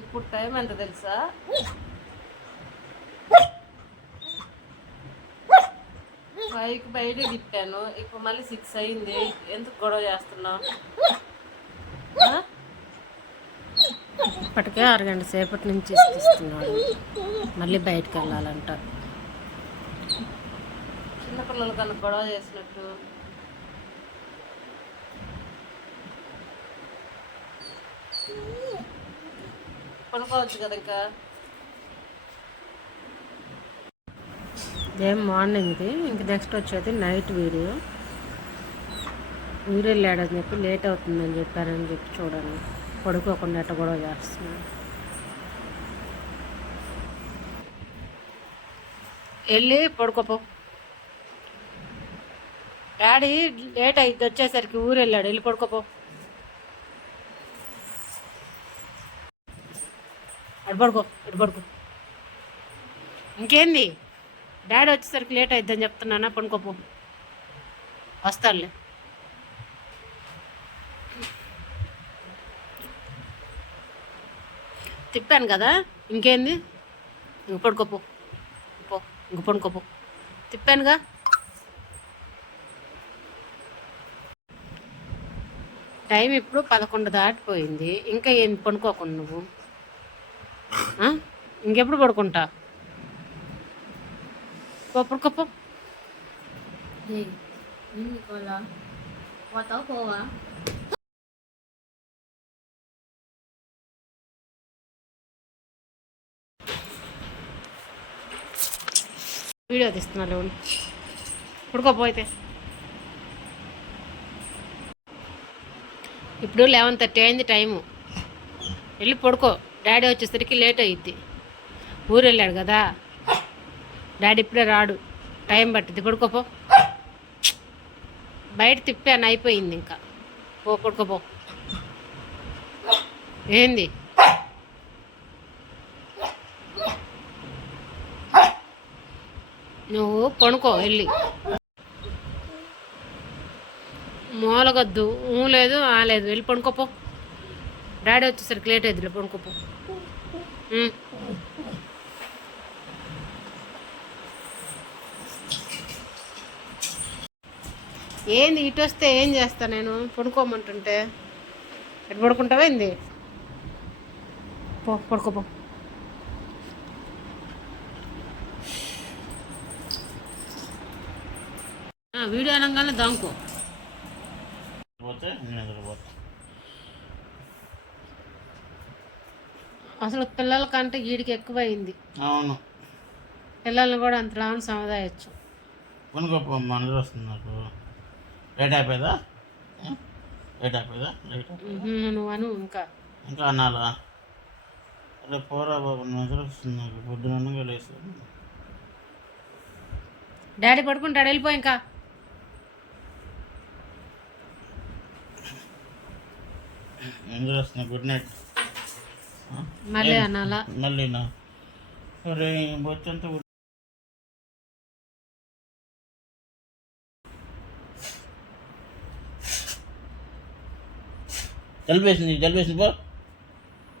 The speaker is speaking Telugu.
ఇప్పుడు టైం ఎంత తెలుసా? ఫైవ్కి బయట తిప్పాను, ఇప్పుడు మళ్ళీ 6 అయింది. ఎందుకు గొడవ చేస్తున్నావు? ఇప్పటికే 6 గంటల సేపటి నుంచి ఇస్తున్నాడు, మళ్ళీ బయటకు వెళ్ళాలంట. చిన్నపిల్లల కన్నా గొడవ చేసినట్టు. పడుకోవచ్చు కదా ఇంకా. ఏం మార్నింగ్ది, ఇంక నెక్స్ట్ వచ్చేది నైట్ వీడియో. ఊరు వెళ్ళాడని చెప్పి లేట్ అవుతుందని చెప్పారని చెప్పి చూడండి, పడుకోకుండా ఎట్ట గొడవ చేస్తున్నాడు. వెళ్ళి పడుకోపో. డాడీ లేట్ అయింది వచ్చేసరికి, ఊరు వెళ్ళాడు, వెళ్ళి పడుకోపో. అటు పడుకో, ఇటు పడుకో. ఇంకేంది, డాడీ వచ్చేసరికి లేట్ అయిద్దని చెప్తున్నానా, పడుకోపో. వస్తాడులే. తిప్పాను కదా, ఇంకేంది, ఇంక పడుకోపో. పో, ఇంక పడుకోపో. తిప్పానుగా. టైం ఇప్పుడు 11 దాటిపోయింది, ఇంకా ఏం పడుకోకుండా నువ్వు? ఇంకెప్పుడు పడుకుంటా? పో, పడుకోపో. పోవా? వీడియో తీస్తున్నా లేవు, పడుకోపో అయితే. ఇప్పుడు 11:30 అయింది టైము, వెళ్ళి పడుకో. డాడీ వచ్చేసరికి లేట్ అయ్యిద్ది, ఊరు వెళ్ళాడు కదా, డాడీ ఇప్పుడే రాడు, టైం పట్టింది. పడుకోపో. బయట తిప్పాను, అయిపోయింది ఇంకా. పో, పడుకోపో. ఏంది, నువ్వు పడుకో వెళ్ళి. మూలగొద్దు, లేదు లేదు, వెళ్ళి పడుకోపో. డాడీ వచ్చేసరికి లేట్ అయిందిలే, పడుకోపో. ఏంది ఇటు వస్తే ఏం చేస్తా నేను, పడుకోమంటుంటే? ఎటు పడుకుంటావా ఏంది? పో, పడుకోపో. వీడియో అనగానే దాంకో. అసలు పిల్లల కంటే వీడికి ఎక్కువ అయింది. అవును, పిల్లల్ని కూడా అంత లాభం సముదాయచ్చు. కొనుక్కోపో, మనసు వస్తుంది నాకు. లేట్ అయిపోయిందా? నువ్వు అను ఇంకా అన్నాలా? అరే పోరా బాబు, నిద్ర వస్తుంది నాకు, పొద్దునగా లేస్తాను. డాడీ పడుకుంటాడు, వెళ్ళిపో ఇంకా. నిద్ర వస్తుంది, గుడ్ నైట్. మళ్ళీ అనాలా? మళ్ళీనా? అరే బొచ్చంతా జలిపేసింది పో.